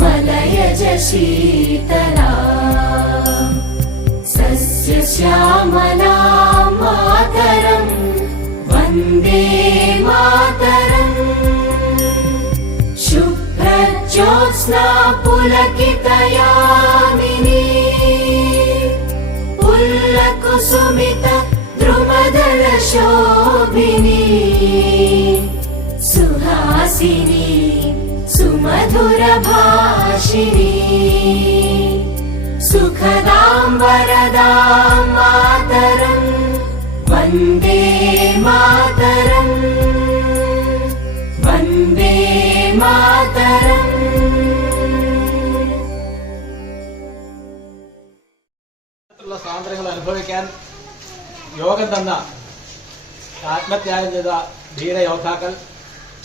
मलयज शीतला सस्यश्यामला मातरं वन्दे मातरम् शुभ्रज्योत्स्ना पुलकितयामिनी पुल्लकुसुमित द्रुमदलशोभिनी सुहासिनी सुमधुरभाषिणी सुखदां वरदां मातरं वन्दे मातरम् वन्दे मातरम् സ്വാതന്ത്ര്യങ്ങൾ അനുഭവിക്കാൻ യോഗം തന്ന ആത്മത്യാഗം ചെയ്ത ധീരയോദ്ധാക്കൾ,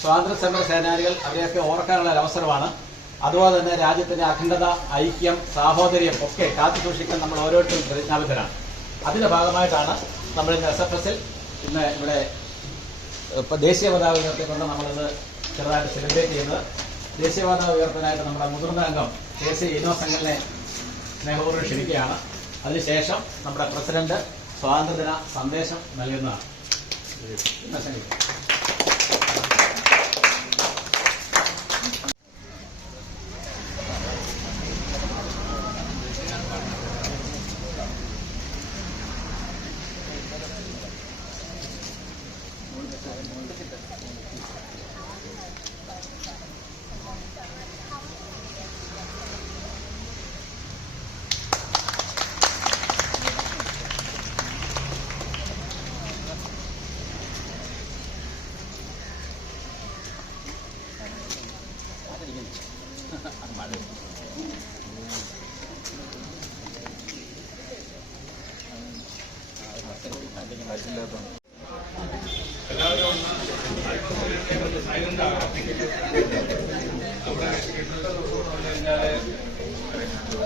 സ്വാതന്ത്ര്യ സമര സേനാനികൾ, അവരെയൊക്കെ ഓർക്കാനുള്ള ഒരു അവസരമാണ്. അതുപോലെ തന്നെ രാജ്യത്തിന്റെ അഖണ്ഡത, ഐക്യം, സാഹോദര്യം ഒക്കെ കാത്തു സൂക്ഷിക്കാൻ നമ്മൾ ഓരോരുത്തരും പ്രതിജ്ഞാബദ്ധരാണ്. അതിന്റെ ഭാഗമായിട്ടാണ് നമ്മൾ ഇന്ന് SFS ഇന്ന് ഇവിടെ ദേശീയ പതാക ഉയർത്തിക്കൊണ്ട് നമ്മളിത് ചെറുതായിട്ട് സെലിബ്രേറ്റ് ചെയ്യുന്നത്. ദേശീയ പതാക ഉയർത്താനായിട്ട് നമ്മുടെ മുതിർന്ന അംഗം KC ഇന്നോസെന്റിനെ സ്നേഹപൂർവ്വം ക്ഷണിക്കുകയാണ്. അതിനുശേഷം നമ്മുടെ പ്രസിഡന്റ് സ്വാതന്ത്ര്യദിന സന്ദേശം നൽകുന്നതാണ്.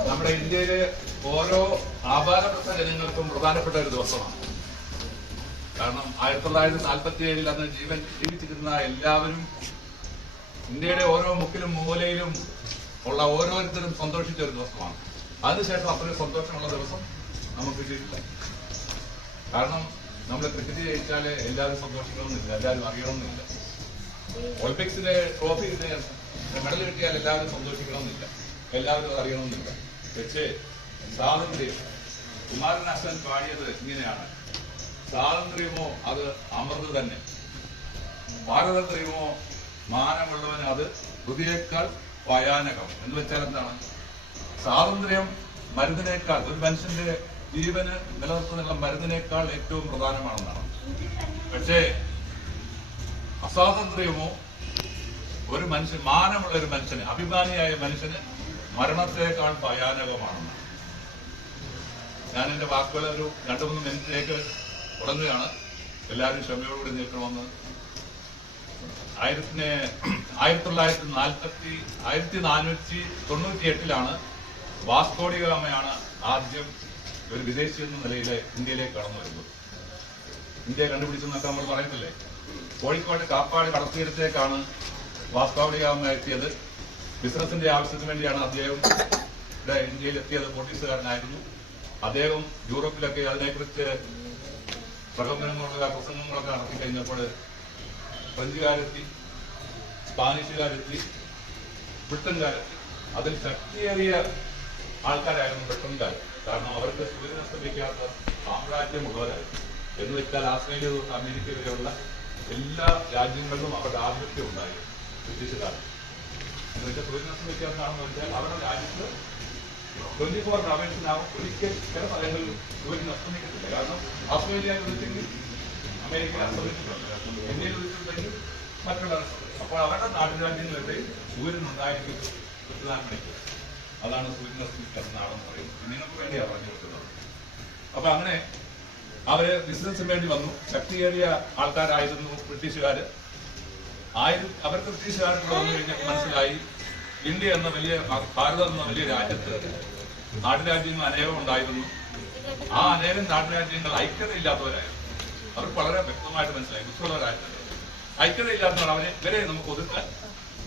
നമ്മുടെ ഇന്ത്യയിലെ ഓരോ ആഭാരപ്പെട്ട ജനങ്ങൾക്കും പ്രധാനപ്പെട്ട ഒരു ദിവസമാണ്. കാരണം 1947 അന്ന് ജീവിച്ചിരുന്ന എല്ലാവരും, ഇന്ത്യയുടെ ഓരോ മുക്കിലും മൂലയിലും ഉള്ള ഓരോരുത്തരും സന്തോഷിച്ച ഒരു ദിവസമാണ്. അതിനുശേഷം അത്രയും സന്തോഷമുള്ള ദിവസം നമുക്ക് കിട്ടിയിട്ടില്ല. കാരണം നമ്മൾ ക്രിക്കറ്റ് ജയിച്ചാൽ എല്ലാവരും സന്തോഷിക്കണമെന്നില്ല, എല്ലാവരും അറിയണമെന്നില്ല. ഒളിമ്പിക്സിലെ ട്രോഫി മെഡൽ കിട്ടിയാൽ എല്ലാവരും സന്തോഷിക്കണമെന്നില്ല, എല്ലാവരും അറിയണമെന്നില്ല. പക്ഷേ സ്വാതന്ത്ര്യം, കുമാരനാശാൻ പാടിയത് ഇങ്ങനെയാണ്: സ്വാതന്ത്ര്യമോ അത് അമൃത് തന്നെ, പാരതന്ത്രയമോ മാനമുള്ളവന് അത് ഹൃദയേക്കാൾ ഭയാനകം. എന്ന് വെച്ചാൽ എന്താണ്? സ്വാതന്ത്ര്യം മരുന്നിനേക്കാൾ, ഒരു മനുഷ്യന്റെ ജീവന് നിലനിർത്തുന്നുള്ള മരുന്നിനേക്കാൾ ഏറ്റവും പ്രധാനമാണെന്നാണ്. പക്ഷേ അസ്വാതന്ത്ര്യമോ ഒരു മനുഷ്യൻ, മാനമുള്ള ഒരു മനുഷ്യന്, അഭിമാനിയായ മനുഷ്യന് മരണത്തേക്കാൾ ഭയാനകമാണെന്നാണ്. ഞാൻ എന്റെ വാക്കുകൾ ഒരു 2-3 മിനിറ്റിലേക്ക് തുടങ്ങുകയാണ്. എല്ലാവരും ക്ഷമയോടുകൂടി നിൽക്കണമെന്ന്. 1498 വാസ്കോഡി ഗാമയാണ് ആദ്യം ഒരു വിദേശി എന്ന നിലയിൽ ഇന്ത്യയിലേക്ക് കടന്നു വരുന്നത്. ഇന്ത്യ കണ്ടുപിടിച്ചെന്നൊക്കെ നമ്മൾ പറയുന്നില്ലേ? കോഴിക്കോട് കാപ്പാട് കടൽത്തീരത്തേക്കാണ് വാസ്കോഡി ഗാമ എത്തിയത്. ബിസിനസിന്റെ ആവശ്യത്തിന് വേണ്ടിയാണ് അദ്ദേഹം ഇവിടെ ഇന്ത്യയിൽ എത്തിയത്. പോർച്ചുഗീസുകാരനായിരുന്നു അദ്ദേഹം. യൂറോപ്പിലൊക്കെ അതിനെക്കുറിച്ച് പ്രസംഗങ്ങളൊക്കെ നടത്തി കഴിഞ്ഞപ്പോൾ ഫ്രഞ്ചുകാരെത്തി, സ്പാനിഷുകാരെത്തി, ബ്രിട്ടൻകാരെത്തി. അതിൽ ശക്തിയേറിയ ആൾക്കാരായിരുന്നു ബ്രിട്ടൻകാർ. കാരണം അവർക്ക് സൂര്യനസ്തമിക്കാത്ത സാമ്രാജ്യമുള്ളവരായിരുന്നു. എന്ന് വെച്ചാൽ ആസ്ട്രേലിയ തൊട്ട് അമേരിക്ക വരെയുള്ള എല്ലാ രാജ്യങ്ങളിലും അവരുടെ ആധിപത്യം ഉണ്ടായിരുന്നു ബ്രിട്ടീഷുകാർ. എന്ന് വെച്ചാൽ സൂര്യനസ്തമിക്കാത്തതാണെന്ന് വെച്ചാൽ അവരുടെ രാജ്യത്ത് 24 hours ഒരിക്കൽ ചില സ്ഥലങ്ങളിൽ സൂര്യൻ അസ്തമിക്കത്തില്ല. കാരണം ആസ്ട്രേലിയയിൽ വെച്ചെങ്കിൽ അമേരിക്ക അസ്തമിച്ചിട്ടുണ്ട്, ഇന്ത്യയിൽ വെച്ചിട്ടുണ്ടെങ്കിൽ മറ്റുള്ള. അപ്പോൾ അവരുടെ നാട്ടുരാജ്യങ്ങളിലെ സൂര്യൻ ഉണ്ടായിരിക്കും 24 മണിക്കൂർ. അതാണ് സൂര്യനസ്തമിക്കാത്ത നാടെന്ന് പറയുന്നത്. നിങ്ങൾക്ക് വേണ്ടിയാണ് പറഞ്ഞു കൊടുക്കുന്നത്. അപ്പൊ അങ്ങനെ അവര് ബിസിനസിന് വേണ്ടി വന്നു. ശക്തിയേറിയ ആൾക്കാരായിരുന്നു ബ്രിട്ടീഷുകാര്. അവർക്ക് ബ്രിട്ടീഷുകാർക്ക് വന്നു കഴിഞ്ഞാൽ മനസ്സിലായി ഇന്ത്യ എന്ന വലിയ, ഭാരതം എന്ന വലിയ രാജ്യത്ത് നാട്ടുരാജ്യങ്ങൾ അനേകം ഉണ്ടായിരുന്നു. ആ അനേകം നാട്ടുരാജ്യങ്ങൾ ഐക്യതയില്ലാത്തവരായിരുന്നു. അവർക്ക് വളരെ വ്യക്തമായിട്ട് മനസ്സിലായി. ദുഃഖമുള്ളവരായിരുന്നു, ഐക്യതയില്ലാത്തവർ. ഇവരെ നമുക്ക് ഒതുക്കാൻ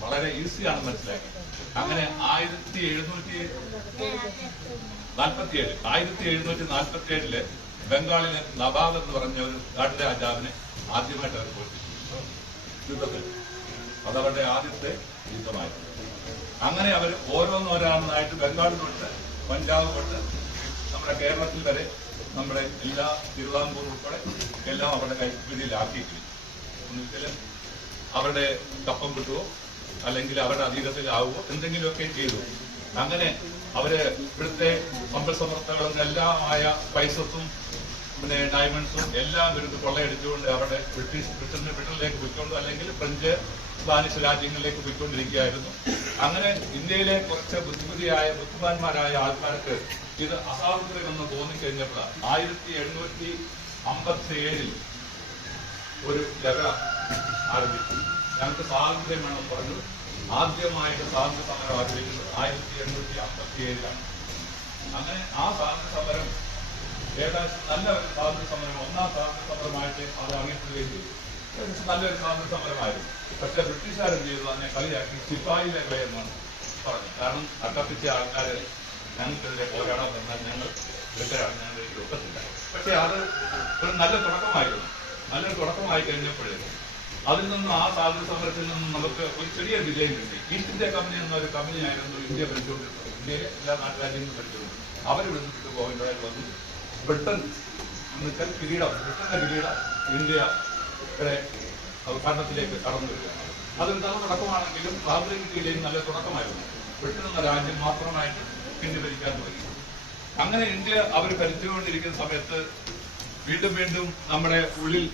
വളരെ ഈസിയാണ് മനസ്സിലാക്കി. അങ്ങനെ 1747 ബംഗാളിലെ നവാബ് എന്ന് പറഞ്ഞ ഒരു നാട്ടുരാജാവിനെ ആദ്യമായിട്ട് അവർ തോൽപ്പിച്ചു യുദ്ധത്തിൽ. അതവരുടെ ആദ്യത്തെ യുദ്ധമായിരുന്നു. അങ്ങനെ അവർ ഓരോന്നോരോന്നായിട്ട് ബംഗാൾ തൊട്ട് പഞ്ചാബ് തൊട്ട് നമ്മുടെ കേരളത്തിൽ വരെ നമ്മുടെ എല്ലാ തിരുവിതാംകൂർ ഉൾപ്പെടെ എല്ലാം അവരുടെ കൈപ്പിടിയിലാക്കിയിരിക്കും. ഒന്നിക്കലും അവരുടെ കപ്പം കിട്ടുമോ അല്ലെങ്കിൽ അവരുടെ അധീനത്തിലാവുമോ എന്തെങ്കിലുമൊക്കെ ചെയ്തു. അങ്ങനെ അവര് ഇവിടുത്തെ സമ്പൽ സമൃദ്ധകളും എല്ലാമായ സ്പൈസസും പിന്നെ ഡയമണ്ട്സും എല്ലാം എടുത്ത് കൊള്ളയടിച്ചുകൊണ്ട് അവരുടെ ബ്രിട്ടനിലേക്ക് പോയിക്കൊണ്ട് അല്ലെങ്കിൽ ഫ്രഞ്ച് സ്പാനിഷ് രാജ്യങ്ങളിലേക്ക് പോയിക്കൊണ്ടിരിക്കുകയായിരുന്നു. അങ്ങനെ ഇന്ത്യയിലെ കുറച്ച് ബുദ്ധിമാന്മാരായ ആൾക്കാർക്ക് ഇത് അസ്വാതന്ത്ര്യമെന്ന് തോന്നിക്കഴിഞ്ഞപ്പോൾ 1857 ഒരു ജഗ ആരംഭിച്ചു. ഞങ്ങൾക്ക് സ്വാതന്ത്ര്യം വേണം പറഞ്ഞു. ആദ്യമായിട്ട് സ്വാതന്ത്ര്യ സമരം ആരംഭിക്കുന്നത് 1857 അങ്ങനെ ആ സ്വാതന്ത്ര്യ സമരം ഏകദേശം നല്ല ഒരു സ്വാതന്ത്ര്യ സമരം, ഒന്നാം സ്വാതന്ത്ര്യ സമരമായിട്ട് അത് അറിയപ്പെടുകയും ചെയ്തു. നല്ലൊരു സ്വാതന്ത്ര്യ സമരമായിരുന്നു. പക്ഷെ ബ്രിട്ടീഷുകാരും ചെയ്തു അതിനെ കളിയാക്കി സിപ്പായിലെ എന്നാണ് പറഞ്ഞു. കാരണം അക്കപ്പിച്ച ആൾക്കാര് ഞങ്ങൾക്കെതിരെ പോരാടാൻ പറഞ്ഞാൽ ഞങ്ങൾ ബ്രിട്ടനാണ്, ഞങ്ങൾ ഒക്കത്തില്ല. പക്ഷെ അത് ഒരു നല്ല തുടക്കമായിരുന്നു. നല്ലൊരു തുടക്കമായി കഴിഞ്ഞപ്പോഴേ അതിൽ നിന്നും ആ സ്വാതന്ത്ര്യ സമരത്തിൽ നിന്നും നമുക്ക് ഒരു ചെറിയ വിജയം കിട്ടി. ഈസ്റ്റ് ഇന്ത്യ കമ്പനി എന്നൊരു കമ്പനിയായിരുന്നു ഇന്ത്യ ഭരിച്ചുകൊണ്ടിരുന്നത്. ഇന്ത്യയിലെ എല്ലാ നാട്ടുരാജ്യങ്ങളും ഭരിച്ചുകൊണ്ടിരുന്നത്. അവർ വിളിച്ചിട്ട് പോകേണ്ടതായിട്ട് വന്നു. ബ്രിട്ടൻ എന്നുവെച്ചാൽ ബ്രിട്ടന്റെ കിരീടം ഇന്ത്യയുടെ ഭരണത്തിലേക്ക് കടന്നു വരികയാണ്. അതൊരു നല്ല തുടക്കമാണെങ്കിലും സ്വാതന്ത്ര്യം കിട്ടിയില്ലെങ്കിൽ നല്ല തുടക്കമായിരുന്നു. ബ്രിട്ടൻ എന്ന രാജ്യം മാത്രമായിട്ട് ഇന്ത്യ ഭരിക്കാൻ തുടങ്ങി. അങ്ങനെ ഇന്ത്യ അവർ ഭരിച്ചുകൊണ്ടിരിക്കുന്ന സമയത്ത് വീണ്ടും നമ്മുടെ ഉള്ളിൽ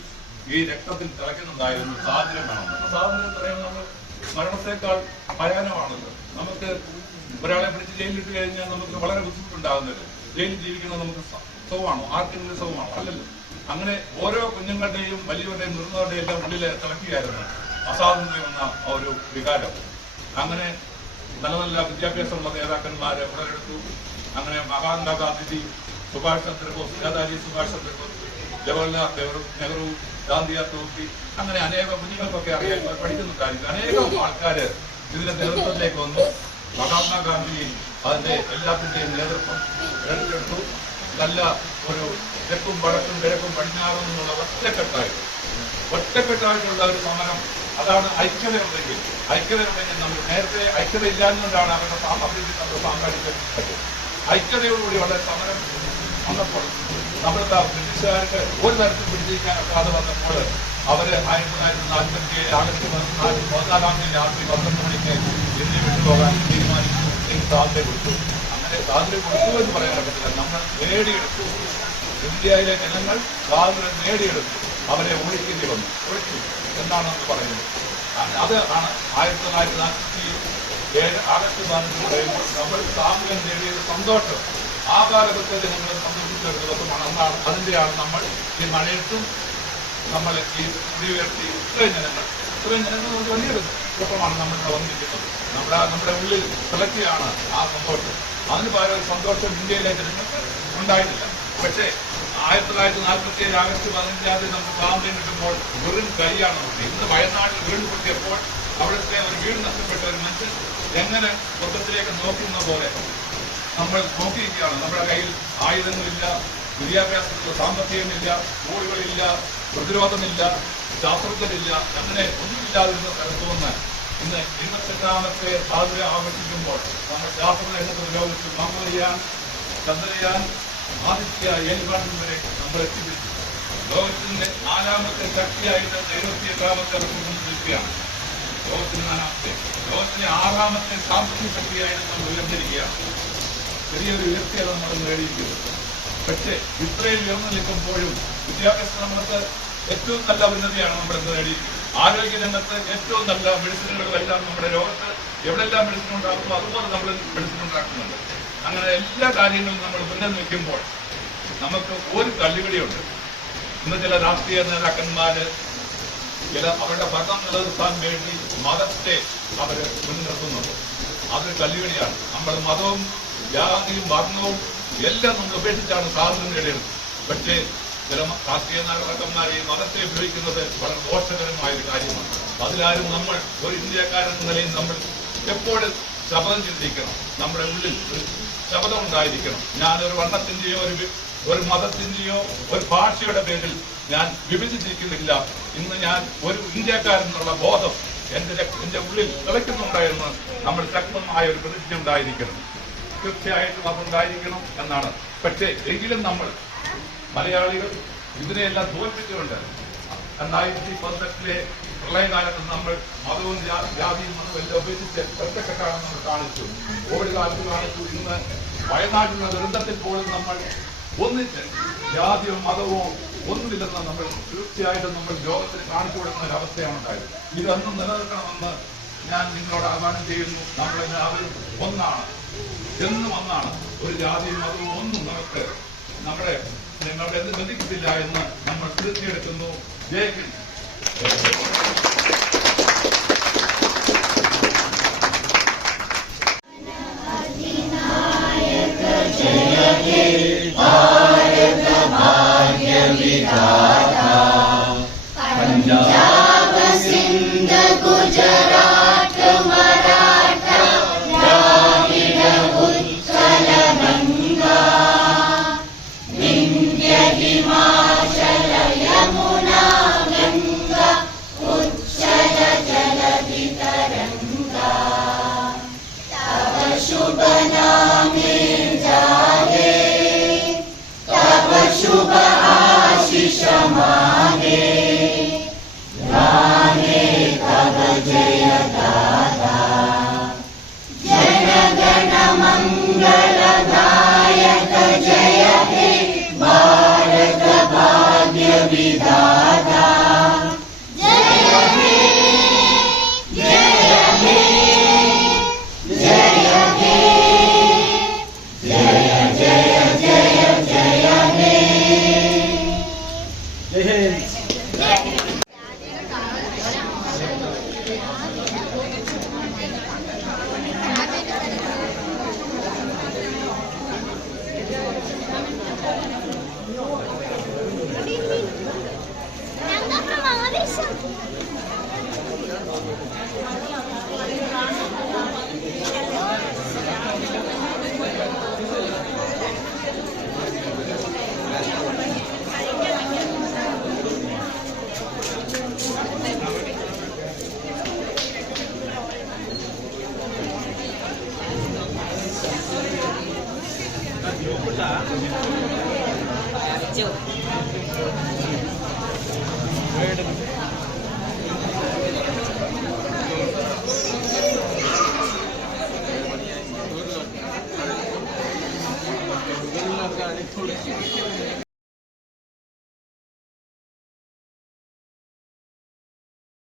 ഈ രക്തത്തിൽ തിളയ്ക്കുന്നുണ്ടായിരുന്നു സ്വാതന്ത്ര്യം വേണമെന്ന്. സ്വാതന്ത്ര്യം പറയുന്നത് മരണത്തെക്കാൾ ഭയാനമാണല്ലോ. നമുക്ക് ഒരാളെ പിടിച്ച് ജയിലിലിട്ട് കഴിഞ്ഞാൽ നമുക്ക് വളരെ ബുദ്ധിമുട്ടുണ്ടാകുന്നത്. ജയിലിൽ ജീവിക്കുന്നത് നമുക്ക് സുഖമാണോ? ആർക്കെങ്കിലും സുഖമാണോ? അല്ലല്ലോ. അങ്ങനെ ഓരോ കുഞ്ഞുങ്ങളുടെയും വലിയവരുടെയും മുതിർന്നവരുടെയും എല്ലാം ഉള്ളിൽ തിളക്കുകയായിരുന്നു അസ്വാതന്ത്ര്യം എന്ന ഒരു വികാരം. അങ്ങനെ നല്ല നല്ല വിദ്യാഭ്യാസമുള്ള നേതാക്കന്മാരെ ഉടലെടുത്തു. അങ്ങനെ മഹാത്മാഗാന്ധിജി, സുഭാഷ് ചന്ദ്രബോസ്, നേതാജി സുഭാഷ് ചന്ദ്രബോസ്, ജവഹർലാൽ നെഹ്റു, ഗാന്ധിയാർ തോക്കി, അങ്ങനെ അനേകം കുഞ്ഞുങ്ങൾക്കൊക്കെ അറിയാൻ പഠിക്കുന്നുണ്ടായിരുന്നു. അനേകം ആൾക്കാര് ഇതിന്റെ നേതൃത്വത്തിലേക്ക് വന്നു. മഹാത്മാഗാന്ധി അതിന്റെ എല്ലാത്തിന്റെയും നേതൃത്വം എടുത്തെടുത്തു. നല്ല ഒരു തെക്കും വടക്കും കിഴക്കും പടിഞ്ഞാറും എന്നുള്ള ഒറ്റക്കെട്ടായിട്ടുള്ള ഒരു സമരം. അതാണ് ഐക്യതയുണ്ടെങ്കിൽ നമുക്ക് നേരത്തെ ഐക്യത ഇല്ലാഞ്ഞുകൊണ്ടാണ് അവരുടെ സാമ്രാജ്യത്തെ ഐക്യതയോടുകൂടി വളരെ സമരം വന്നപ്പോൾ നമ്മളുടെ ബ്രിട്ടീഷുകാർക്ക് ഒരു തരത്തിൽ പിടിച്ചിരിക്കാനൊക്കാതെ വന്നപ്പോൾ അവര് 1947 ആഗസ്റ്റ് 14 രാത്രി 12 മണിക്ക് ഇന്ത്യ വിട്ടുപോകാൻ തീരുമാനിച്ചു. സ്വാതന്ത്ര്യം കൊടുത്തു. അങ്ങനെ സ്വാതന്ത്ര്യം കൊടുത്തു എന്ന് പറയാൻ പറ്റില്ല, നമ്മൾ നേടിയെടുത്തു. ഇന്ത്യയിലെ ജനങ്ങൾ സ്വാതന്ത്ര്യം നേടിയെടുത്തു. അവരെ ഒഴിക്കേണ്ടി വന്നു. ഒഴിച്ചു എന്നാണ് നമ്മൾ പറയുന്നത്. അത് ആണ് 1947 ആഗസ്റ്റ് 14 പറയുമ്പോൾ നമ്മൾ സ്വാതന്ത്ര്യം നേടിയത് സന്തോഷം. ആ കാലഘട്ടത്തെ ജനങ്ങൾ സന്തോഷിച്ച ഒരു ദിവസമാണ്. അന്നാണ് അതിൻ്റെയാണ് നമ്മൾ ഈ മഴയത്തും നമ്മൾ ഈ കുടി ഉയർത്തി ഇത്രയും ജനങ്ങൾ വലിയൊരു കൂട്ടമാണ് നമ്മളിവിടെ വന്നിരിക്കുന്നത്. നമ്മുടെ ഉള്ളിൽ തിളക്കിയാണ് ആ സന്തോഷം. അതിന് പകരം ഒരു സന്തോഷം ഇന്ത്യയിലെ ജനങ്ങൾക്ക് ഉണ്ടായിട്ടില്ല. പക്ഷേ 1947 ആഗസ്റ്റ് 15 നമുക്ക് സ്വാതന്ത്ര്യം കിട്ടുമ്പോൾ വെറും കൈയാണ് നോക്കി. ഇന്ന് വയനാട്ടിൽ വീട് പൊട്ടിയപ്പോൾ അവിടുത്തെ ഒരു വീട് നഷ്ടപ്പെട്ട ഒരു മനുഷ്യൻ എങ്ങനെ സ്വർഗത്തിലേക്ക് നോക്കുന്ന പോലെ നമ്മൾ നോക്കിയിരിക്കുകയാണ്. നമ്മുടെ കയ്യിൽ ആയുധങ്ങളില്ല, വിദ്യാഭ്യാസത്തിലുള്ള സാമ്പത്തികമില്ല, സ്കൂളുകളില്ല, പ്രതിരോധമില്ല, ശാസ്ത്രജ്ഞരില്ല, അങ്ങനെ ഒന്നുമില്ലാതിരുന്ന സ്ഥലത്തുനിന്ന് ഇന്ന് 28ാമത്തെ സ്വാതന്ത്ര്യം ആഘോഷിക്കുമ്പോൾ നമ്മൾ ശാസ്ത്രരംഗത്ത് ഉപയോഗിച്ച് മംഗൾയാൻ, ചന്ദ്രയാൻ, ആദിത്യ ഏൽവാണ്ടും വരെ നമ്മൾ എത്തിപ്പിടിച്ചു. ലോകത്തിന്റെ 4ാമത്തെ ശക്തിയായിട്ട് 78ാമത്തെ നിൽക്കുകയാണ്. ലോകത്തിന് 4ാമത്തെ, ലോകത്തിന്റെ 6ാമത്തെ സാമ്പത്തിക ശക്തിയായിട്ട് നമ്മൾ ഉയർന്നിരിക്കുകയാണ്. ചെറിയൊരു ഉയർച്ചയാണ് നമ്മൾ നേടിയിരിക്കുന്നത്. പക്ഷേ ഇത്രയും ഉയർന്നു നിൽക്കുമ്പോഴും വിദ്യാഭ്യാസ രംഗത്ത് ഏറ്റവും നല്ല ഉന്നതിയാണ് നമ്മൾ നേടിയിരിക്കുന്നത്. ആരോഗ്യ രംഗത്ത് ഏറ്റവും നല്ല മെഡിസിനുകളെല്ലാം നമ്മുടെ ലോകത്ത് എവിടെല്ലാം മെഡിസിൻ ഉണ്ടാകുന്നു അതുപോലെ നമ്മൾ മെഡിസിൻ ഉണ്ടാക്കുന്നുണ്ട്. അങ്ങനെ എല്ലാ കാര്യങ്ങളും നമ്മൾ മുന്നിൽ നിൽക്കുമ്പോൾ നമുക്ക് ഒരു തള്ളിവിടിയുണ്ട്. ഇന്ന് ചില രാഷ്ട്രീയ നേതാക്കന്മാര് അവരുടെ ഭരണം നിലനിർത്താൻ വേണ്ടി മതത്തെ അവര് മുൻനിർത്തുന്നുണ്ട്. അതൊരു തള്ളിവിടിയാണ്. നമ്മൾ മതവും ജാതിയും വർണ്ണവും എല്ലാം നമ്മൾ ഉപേക്ഷിച്ചാണ് സ്വാതന്ത്ര്യം നേടിയത്. പക്ഷേ ചില രാഷ്ട്രീയ നേതാക്കന്മാർ ഈ മതത്തെ ഉപയോഗിക്കുന്നത് വളരെ ദോഷകരമായ ഒരു കാര്യമാണ്. അതിലാരും നമ്മൾ ഒരു ഇന്ത്യക്കാരെന്ന നിലയിൽ നമ്മൾ എപ്പോഴും ശപഥം ചിന്തിക്കണം. നമ്മുടെ ഉള്ളിൽ ഒരു ശപഥം ഉണ്ടായിരിക്കണം. ഞാനൊരു വർണ്ണത്തിന്റെയോ ഒരു മതത്തിന്റെയോ ഒരു ഭാഷയുടെ പേരിൽ ഞാൻ വിഭജിച്ചിരിക്കുന്നില്ല. ഇന്ന് ഞാൻ ഒരു ഇന്ത്യക്കാരെന്നുള്ള ബോധം എന്റെ ഉള്ളിൽ തിളയ്ക്കുന്നുണ്ടായിരുന്നു. നമ്മൾ ശക്തമായ ഒരു പ്രതിജ്ഞ ഉണ്ടായിരിക്കണം. തീർച്ചയായിട്ടും അതുണ്ടായിരിക്കണം എന്നാണ്. പക്ഷേ എങ്കിലും നമ്മൾ മലയാളികൾ ഇതിനെയെല്ലാം തോൽപ്പിച്ചുകൊണ്ട് 2018 പ്രളയകാലത്ത് നമ്മൾ മതവും ജാതിയും മതവും എല്ലാം ഉപേക്ഷിച്ച് ഒറ്റക്കെട്ടാണെന്ന് നമ്മൾ കാണിച്ചു. കോവിഡ് കാലത്ത് കാണിച്ചു. ഇന്ന് വയനാട്ടിലുള്ള ദുരന്തത്തിൽ പോലും നമ്മൾ ഒന്നിച്ച് ജാതിയോ മതമോ ഒന്നുമില്ലെന്ന് നമ്മൾ തീർച്ചയായിട്ടും നമ്മൾ ലോകത്തിന് കാണിച്ചു കൊടുക്കുന്ന ഒരു അവസ്ഥയാണ് ഉണ്ടായത്. ഇതൊന്നും നിലനിൽക്കണമെന്ന് ഞാൻ നിങ്ങളോട് ആഹ്വാനം ചെയ്യുന്നു. നമ്മളെല്ലാവരും ഒന്നാണ്, എന്നും ഒന്നാണ്. ഒരു ജാതിയും മതവും ഒന്നും നമുക്ക് നിങ്ങളുടെ എന്ത് ബന്ധിക്കത്തില്ല എന്ന് നമ്മൾ തീർച്ചയെടുക്കുന്നു. ജയ് ഹിന്ദ്. पंजाब सिंध गुजरात मराठा द्राविड उत्कल गंगा विंध्य हिमाचल यमुना गंगा उच्चल जलधि तरंगा तव शुभ नामे जागे तव शुभ आशीष मागे गाने तव जय गाथा जन गण मंगलदायक जय हे भारत भाग्य विधाता जय हे जय हे जय हे जय जय जय जय हे जय हिंद.